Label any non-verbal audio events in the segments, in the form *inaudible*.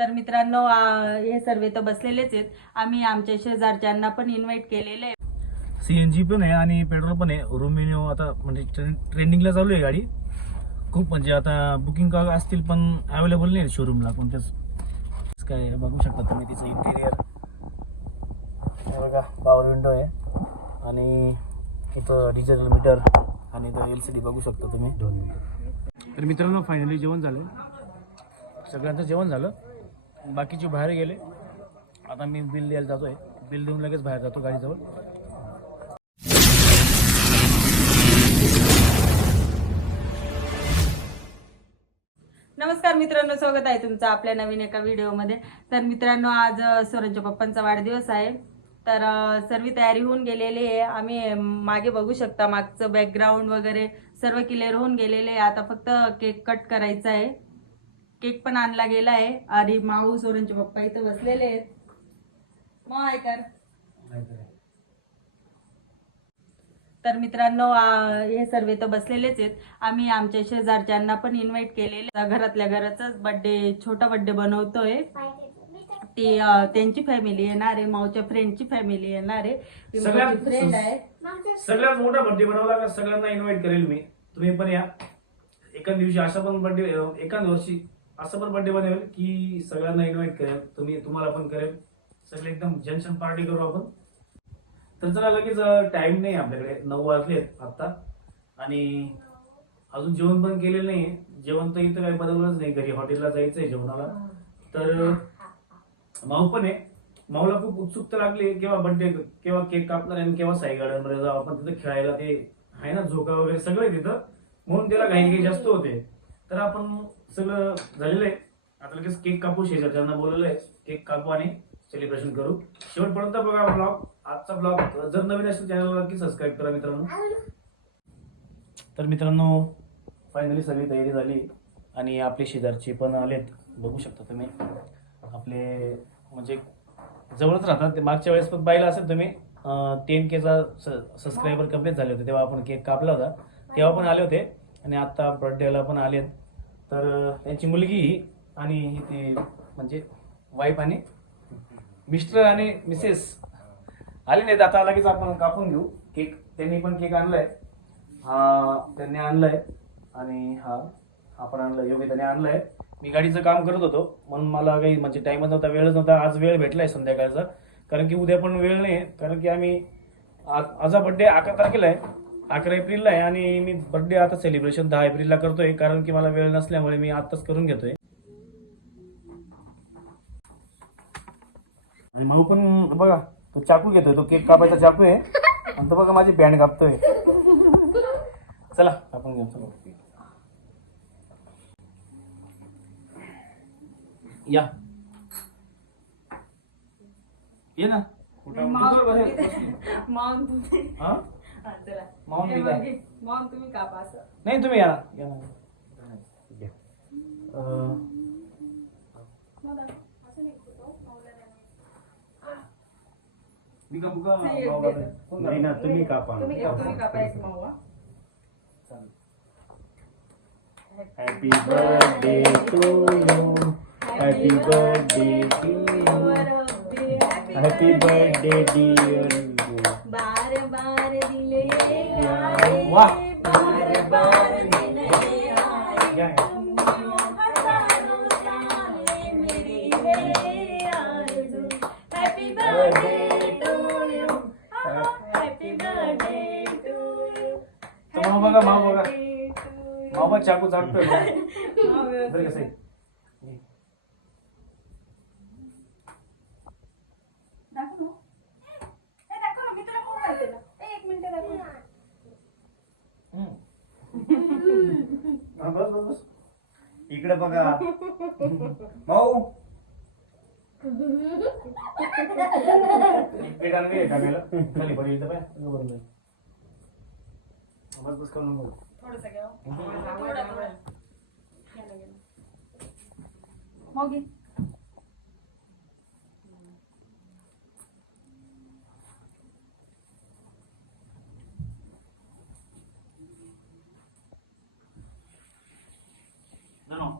तर मित्रांनो हे सर्व तर बसलेलेच आहेत. आम्ही आमच्या शेजारच्यांना पण इन्व्हाइट केलेले आहे सीएनजी पण आहे आणि पेट्रोल पण आहे. रोमिनो आता म्हणजे ट्रेन ट्रेंडिंगला चालू आहे गाडी. खूप म्हणजे आता बुकिंग का असतील पण अवेलेबल नाही शोरूमला कोणत्याच काय बघू शकता तुम्ही तिचं इंटिरियर बघा पॉवर विंडो आहे. आणि इथं डिजिटल मीटर आणि इथं एल सी डी बघू शकता तुम्ही. दोन तर मित्रांनो फायनली जेवण झालं सगळ्यांचं जेवण झालं. बाकीचे बाहेर गेले. आता मी बिल द्यायला जातोय. बिल देऊन लगेच बाहेर जातो गाडीजवळ. नमस्कार मित्रांनो स्वागत आहे तुमचं आपल्या नवीन एका व्हिडिओमध्ये. तर मित्रांनो आज सरांच्या पप्पांचा वाढदिवस आहे. तर सर्व तयारी होऊन गेलेली आहे. आम्ही मागे बघू शकता मागचं बॅकग्राऊंड वगैरे सर्व क्लिअर होऊन गेलेले आहे. आता फक्त केक कट करायचा आहे. केक पण आणला गेला आहे. आणि माऊ सोरांचे पप्पा इथं बसलेले आहेत. मग आहे कर. तर मित्रांनो आ, हे सर्व तर बसलेलेच आहेत. आम्ही आमच्या शेजारच्यांना पण इन्व्हाइट केलेले घरातल्या घराचाच बर्थडे छोटा बर्थडे बनवतोय. ती अ, त्यांची फॅमिली येणार आहे. माऊच्या फ्रेंडची फॅमिली येणार आहे. फ्रेंड आहे. सगळ्यात मोठा बर्थडे बनवला का सगळ्यांना इन्व्हाइट करेल मी. तुम्ही पण या. एका दिवशी असा पण बर्थडे एका वर्षी असं पण बर्थडे बनवेल की सगळ्यांना इन्व्हाइट करेल. तुम्ही तुम्हाला पण करेल. सगळे एकदम जंक्शन पार्टी करू आपण. तर जरा लगेच टाइम नाही आपल्याकडे. नऊ वाजलेत आता. आणि अजून जेवण पण केलेलं नाही जेवण तर इथं काही बनवलंच नाही. घरी हॉटेलला जायचंय जेवणाला. तर माऊ पण आहे. माऊला खूप उत्सुकता लागली. केव्हा बर्थडे केव्हा केक कापणार आणि केव्हा साई गार्डनमध्ये जाऊ आपण तिथे खेळायला ते आहे ना झोका वगैरे सगळं आहे तिथं. म्हणून त्याला घाई घाई जास्त होते. तर आपण सगळं झालेलं आहे. आता लगेच केक कापू शेजारच्यांना बोलवलं आहे. केक कापू आणि सेलिब्रेशन करू. शेवटपर्यंत बघा ब्लॉग आजचा ब्लॉग जर नवीन असेल चॅनलला नक्की सबस्क्राईब करा मित्रांनो. तर मित्रांनो फायनली सगळी तयारी झाली. आणि आपले शेजारचे पण आलेत. बघू शकता तुम्ही. आपले म्हणजे जवळच राहतात. ते मागच्या वेळेस पण पाहिलं असेल तुम्ही. टेन केचा सबस्क्रायबर कंप्लीट झाले होते. तेव्हा आपण केक कापला होता. तेव्हा पण आले होते. आणि आत्ता बर्थडेला पण आलेत. तर त्यांची मुलगी आणि ती म्हणजे वाईफ आणि मिस्टर आणि मिसेस आले नाहीत. आता लगेच आपण कापून घेऊ. केक त्यांनी पण केक आणलाय. हा त्यांनी आणलाय. आणि हा आपण आणलं योग्य त्याने आणलाय. मी गाडीचं काम करत होतो. म्हणून मला काही म्हणजे टाइमच नव्हता वेळच नव्हता. आज वेळ भेटलाय संध्याकाळचा. कारण की उद्या पण वेळ नाही कारण की आम्ही आज माझा बर्थडे अकरा तारखेला आहे. अकरा एप्रिलला आहे आणि मी बर्थडे आता सेलिब्रेशन दहा एप्रिलला करतोय कारण की मला वेळ नसल्यामुळे मी आताच करून घेतोय. आणि भाऊ पण बघा तो चाकू घेतोय तो केक कापायचा चाकू आहे. आणि तो बघा माझी पॅन्ट कापतोय. चला आपण घेऊ चला. या. ये ना. कुठं- कुठं बसेल? मॉम तुम्ही हा? हा, चला. मॉम हे मी काय? मागे. मॉम तुम्ही कापा असं नाही तुम्ही या ना. या ना अं, मी कापू का नाही, भाऊ येत- कापेल? येत. कोण नाही ना कापेल? तुम्ही कापा तुम्ही तुम्ही कापा एक माऊ हा. चालेल. Happy birthday to you happy birthday to you happy birthday dear बार बार दिले वाह. बार बार दिले आए. या, या. Happy birthday to you. Happy birthday to you. तो माऊ बघा माऊ बघा Happy to you. माऊ बघ चाकू चाटतोय बघ. माऊ व्यवस्थित. बरं कसं आहे? दाखव ना. ए, दाखव ना. मी तुला फोन करते ना. ए, एक मिनिट दाखव ना. हम्म. हा, बस बस बस इकडे बघा भाऊ एक प्लेट आणली आहे खायला खाली पडेल इथं पाय सगळं बंद आहे. बस बस करून नको. थोडंसं घ्या हो. थोडं, थोडं. घ्या ना, घ्या ना. हो, घे. जाणव.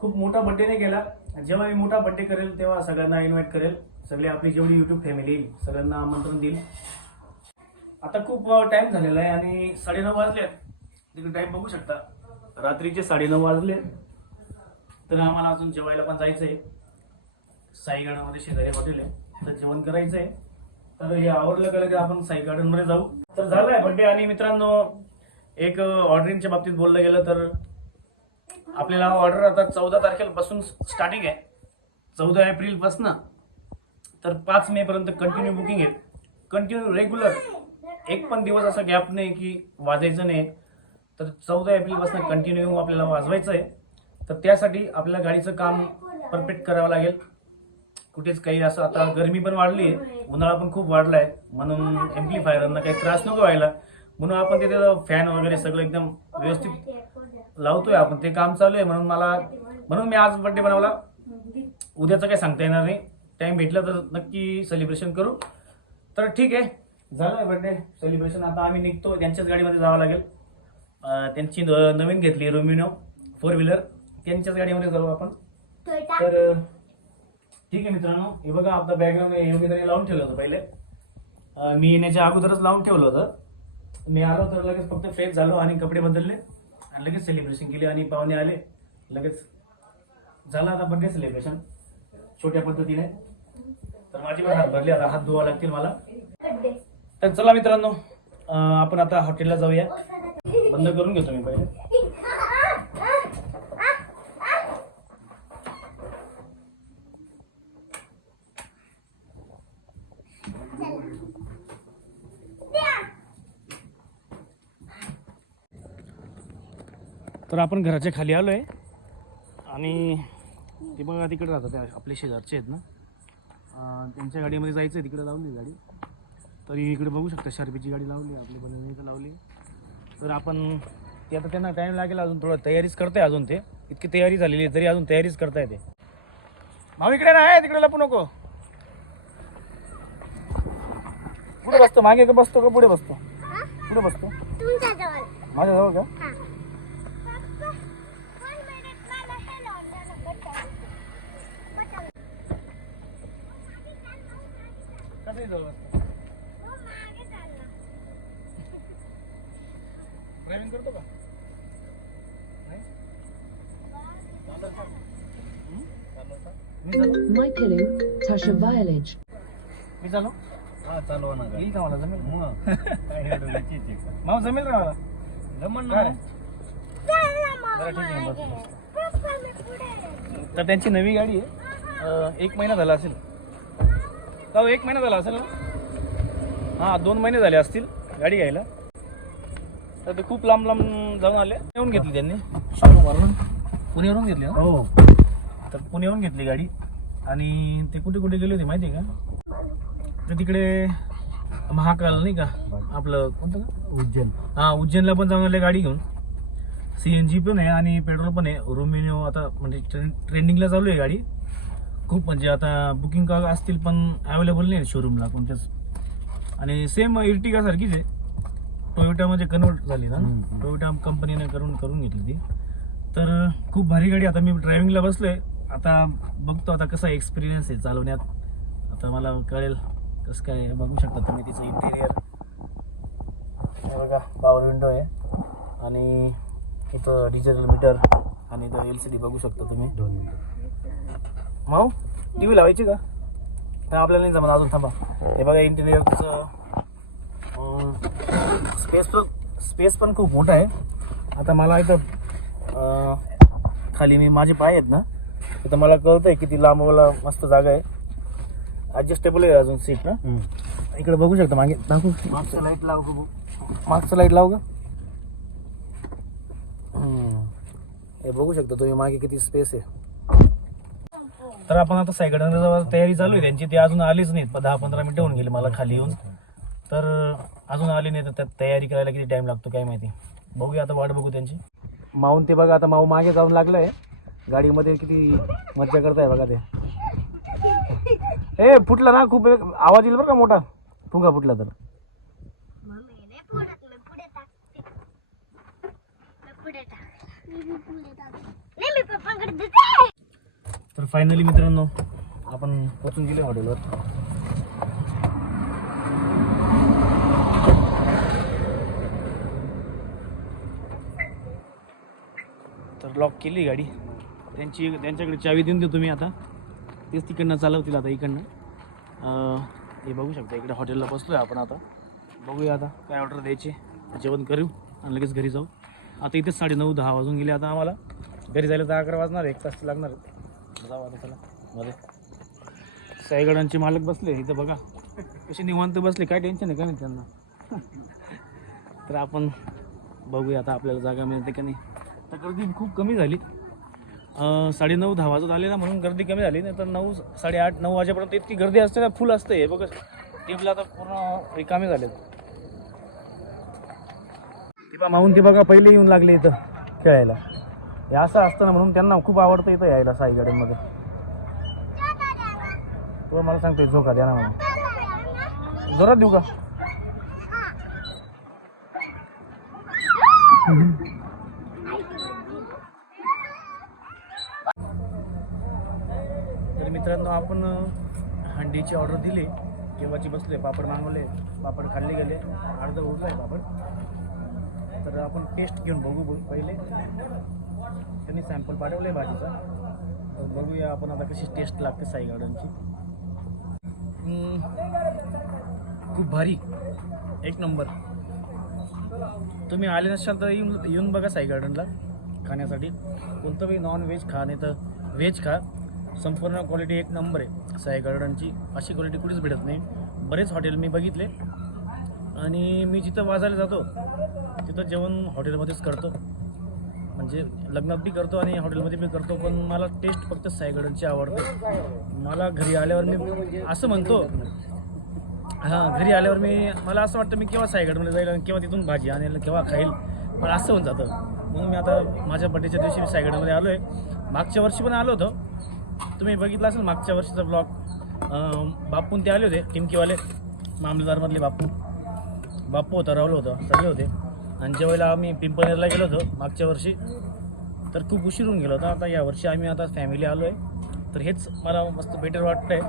खूप मोठा बड्डे नाही केला. जेव्हा मी मोठा बड्डे करेल तेव्हा सगळ्यांना इन्व्हाइट करेल. सगळे आपली जेवढी युट्यूब फॅमिली येईल सगळ्यांना आमंत्रण देईल. आता खूप टाईम झालेला आहे आणि साडेनऊ वाजले तिकडे टाईम बघू शकता. रात्रीचे साडेनऊ वाजले. तर आम्हाला अजून जेवायला पण जायचं आहे साई गार्डनमध्ये शेजारी हॉटेल आहे. तर जेवण करायचं आहे तर हे आवडलं गेलं की आपण साई गार्डनमध्ये जाऊ. तर झालं आहे बड्डे आणि मित्रांनो एक ऑर्डरिंगच्या बाबतीत बोललं गेलं तर आपल्याला ऑर्डर आता चौदा तारखेपासून स्टार्टिंग आहे. चौदा एप्रिलपासून तर पाच मे पर्यंत कंटिन्यू बुकिंग आहे. कंटिन्यू रेग्युलर एक पण दिवस असा गॅप नाही की वाजायचं नाही. तर चौदा एप्रिलपासून कंटिन्यू आपल्याला वाजवायचं आहे. तर त्यासाठी आपल्याला गाडीचं काम परफेक्ट करावं लागेल. कुठेच काही असं आता गरमी पण वाढली आहे. उन्हाळा पण खूप वाढला आहे म्हणून एम्प्लिफायरांना काही त्रास नको व्हायला. म्हणून आपण तिथे फॅन वगैरे सगळं एकदम व्यवस्थित लावतोय आपण ते काम चालू आहे म्हणून मला म्हणून मी आज बर्थडे बनवला. उद्याचं काही सांगता येणार नाही. टाइम भेटला तर नक्की सेलिब्रेशन करू. तर ठीक आहे. झालं बर्थडे सेलिब्रेशन आता आम्ही निघतो. त्यांच्याच गाडीमध्ये जावं लागेल. त्यांची नवीन घेतली रोमिनो फोर व्हीलर त्यांच्याच गाडीमध्ये जाऊ आपण. तर ठीक आहे मित्रांनो. हे बघा आपलं बॅकग्राऊंड योग्य लावून ठेवलं होतं पहिले. मी येण्याच्या अगोदरच लावून ठेवलं होतं. मी आलो तर लगेच फक्त फ्रेश झालो आणि कपडे बदलले. आणि लगेच सेलिब्रेशन केली आणि पाहुणे आले. लगेच झालं आता बर्थडे सेलिब्रेशन छोट्या पद्धतीने. तर माझी पण हात भरले आता. हात धुवा लागतील मला. तर चला मित्रांनो आपण आता हॉटेलला जाऊया. बंद करून घेतो मी पहिले. तर आपण घराच्या खाली आलो आहे आणि ते बघा तिकडे राहतात ते आपले शेजारचे आहेत ना. त्यांच्या गाडीमध्ये जायचं आहे तिकडे लावली गाडी. तरी इकडे बघू शकता शार्पीची गाडी लावली आपली बनवली इथं लावली. तर आपण ते आता त्यांना टाईम लागेल अजून थोडं तयारीच करताय अजून ते. इतकी तयारी झालेली आहे तरी अजून तयारीच करताय ते. भाऊ इकडे नाही तिकडे लपू नको. पुढे बसतो मागे का बसतो का पुढे बसतो? पुढे बसतो. माझ्या जवळ. का? ड्रायव्हिंग करतो का? नाही? हं? pillow, Tasha Violage. मी चालू? हा चालवा ना येईल का मला जमेल? *laughs* माव जमेल का मला? जमन काय? ना बरं ठीक आहे बस, बस. तर त्यांची नवी गाडी आहे. अं, एक महिना झाला असेल. का हो, एक महिना झाला असेल ना हां दोन महिने झाले असतील गाडी घ्यायला. तर ते खूप लांब लांब जाऊन आले. येऊन घेतली त्यांनी. शोरूमवरून पुण्यावरून घेतली ना हो. तर पुण्याहून घेतली गाडी. आणि ते कुठे कुठे गेले होते माहिती आहे का? तर तिकडे महाकाल नाही का? आपलं कोणतं का? उज्जैन. हा उज्जैनला पण जाऊन आले गाडी घेऊन. सी एन जी पण आहे आणि पेट्रोल पण आहे. रोमिनिओ आता म्हणजे ट्रेन ट्रेंडिंगला चालू आहे गाडी. खूप म्हणजे आता बुकिंग का असतील पण अवेलेबल नाही शोरूमला कोणत्याच आणि सेम इर्टिगा सारखीच आहे. टोयोटामध्ये कन्वर्ट झाली ना. टोयोटा कंपनीने करून करून घेतली ती. तर खूप भारी गाडी आता मी ड्रायव्हिंगला बसलोय. आता बघतो आता कसा एक्सपिरियन्स आहे चालवण्यात. आता मला कळेल कसं काय आहे. बघू शकता तुम्ही तिचं इंटेरियर हे बघा पॉवर विंडो आहे. आणि इथं डिजिटल मीटर आणि इथं एल सी डी बघू शकता तुम्ही. दोन मिनिटं माऊ टी व्ही लावायची का? नाही आपल्याला नाही जमत अजून थांबा. हे. बघा इंटेरियर तिचं स्पेस पण स्पेस पण खूप मोठा आहे. आता मला इथं खाली मी माझे पाय आहेत ना तिथं मला कळतंय किती लांब मला मस्त जागा आहे. ॲडजस्टेबल आहे अजून सीट ना. इकडे बघू शकता मागे दाखवू. मागचं लाइट लाव का? मागचं लाइट लावू का. हे बघू शकता तुम्ही मागे किती स्पेस आहे. तर आपण आता सायकडनं तयारी चालू आहे. त्यांची ते अजून आलीच नाहीत. दहा पंधरा मिनिटं होऊन गेली मला खाली येऊन. तर अजून आली नाही तर त्यात तयारी करायला किती टाइम लागतो काय माहिती. बघूया आता वाट बघू त्यांची. माऊन ते बघा आता माऊ मागे जाऊन लागलंय. गाडीमध्ये किती मज्जा करताय बघा ते. ए फुटला ना खूप आवाज येईल बरं का मोठा? फुगा फुटला तर. तर फायनली मित्रांनो आपण पोचून गेले हॉटेलवर तर लॉक केली गाडी. त्यांची त्यांच्याकडे चावी देऊन देतो मी आता. तेच तिकडनं चालवतील आता इकडनं. हे बघू शकता इकडे हॉटेलला बसलो आहे आपण आता. बघूया आता काय ऑर्डर द्यायची. जेवण करू आणि लगेच घरी जाऊ. आता इथेच साडे नऊ दहा वाजून गेले आता आम्हाला. घरी जायला तर अकरा वाजणार एक तास लागणार जाऊ आता चला. मध्ये. साईगडांचे मालक बसले इथं बघा. कसे निवांत बसले काय टेन्शन आहे का नाही त्यांना. तर आपण बघूया आता आपल्याला जागा मिळते का नाही. तर गर्दी खूप कमी झाली. साडे नऊ दहा वाजत आले ना म्हणून गर्दी कमी झाली नाही तर नऊ साडेआठ नऊ वाजेपर्यंत इतकी गर्दी असते ना फुल असते हे बघ. आता पूर्ण रिकामे झाले टिपा माहून ती बघा पहिले येऊन लागले इथं खेळायला. हे असं असतं ना म्हणून त्यांना खूप आवडतं इथं यायला साई गार्डनमध्ये. तो मला सांगतोय झोका द्या ना म्हणून. जोरात देऊ का? तर मित्रांनो आपण हंडीची ऑर्डर दिली. केव्हाची बसले पापड मागवले पापड खाल्ले गेले. अर्धा उरलं आहे पापड. तर आपण टेस्ट घेऊन बघू बघू पहिले. त्यांनी सॅम्पल पाठवले भाजीचा. तर बघूया आपण आता कशी टेस्ट लागते साई गार्डनची. खूप भारी. एक नंबर. तुम्ही आले नसाल तर येऊन येऊन बघा साई गार्डनला खाण्यासाठी. कोणतं बी नॉन व्हेज खा नाही तर व्हेज खा. संपूर्ण क्वालिटी एक नंबर आहे साई गार्डनची. अशी क्वालिटी कुठेच भेटत नाही. बरेच हॉटेल मी बघितले. आणि मी जिथं वाजायला जातो तिथं जेवण हॉटेलमध्येच करतो. म्हणजे लग्नात बी करतो आणि हॉटेलमध्ये मी करतो पण मला टेस्ट फक्त सायगडची आवडते मला घरी आल्यावर मी असं म्हणतो हां घरी आल्यावर मी मला असं वाटतं मी केव्हा सायगडमध्ये जाईल आणि केव्हा तिथून भाजी आणेल केव्हा खाईल पण असं होऊन जातं. म्हणून मी आता माझ्या बड्डेच्या दिवशी मी सायगडमध्ये आलो आहे मागच्या वर्षी पण आलो होतो. तुम्ही बघितलं असेल मागच्या वर्षीचा ब्लॉग बापून ते आले होते टिमकीवाले मामलेदारमधले बापू. बापू होता राहुल होता सगळे होते. आणि ज्यावेळेला आम्ही पिंपळनेरला गेलो होतो मागच्या वर्षी तर खूप उशीर होऊन गेलो होता. आता या वर्षी आम्ही आता फॅमिली आलो आहे. तर हेच मला मस्त बेटर वाटतं आहे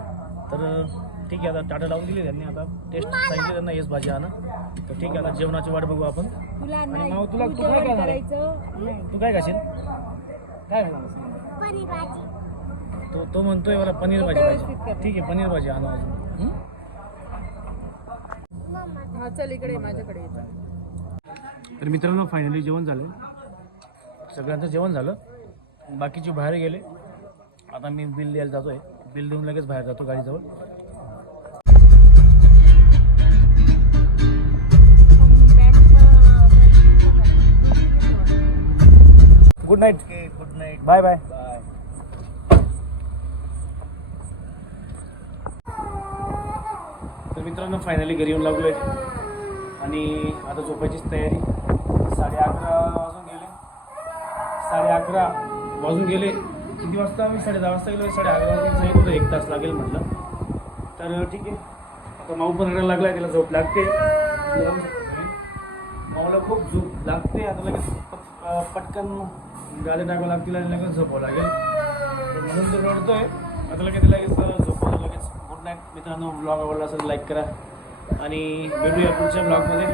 तर ठीक आहे आता टाटा लावून दिली त्यांनी. आता टेस्ट सांगितली त्यांना हेच भाजी आणा. तर ठीक आहे आता जेवणाची वाट बघू आपण. आणि माऊ तुला तू काय खाणार? तू काय खाशील? काय खाणार तो तो म्हणतोय मला पनीर भाजी पाहिजे ठीक आहे पनीर भाजी आणू अजून. हं? हा चल इकडे माझ्याकडे तर मित्रांनो फायनली जेवण झालं. सगळ्यांचं जेवण झालं. बाकीचे बाहेर गेले. आता मी बिल द्यायला जातोय. बिल देऊन लगेच बाहेर जातो गाडीजवळ. Good night good night bye bye bye तर मित्रांनो फायनली घरी येऊन लागलो आहे आणि आता झोपायचीच तयारी. साडे अकरा वाजून गेले. साडे अकरा वाजून गेले. किती वाजता? आम्ही साडे दहा वाजता गेलो. साडे अकरा वाजता सांगितलं होतं एक तास लागेल म्हटलं. तर ठीक आहे. आता माऊ पण रडायला लागला त्याला झोप लागते. माऊला खूप झोप लागते. आता लगेच पटकन गाडी टाकावं लागतील आणि लगेच झोपावं लागेल. तर म्हणून तर रडतोय. आता लगेच लगेच झोपावं लगेच. गुड नाईट मित्रांनो. ब्लॉग आवडला असेल लाईक करा. आणि भेटूया पुढच्या ब्लॉगमध्ये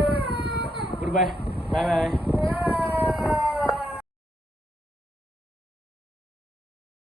गुड बाय बाय बाय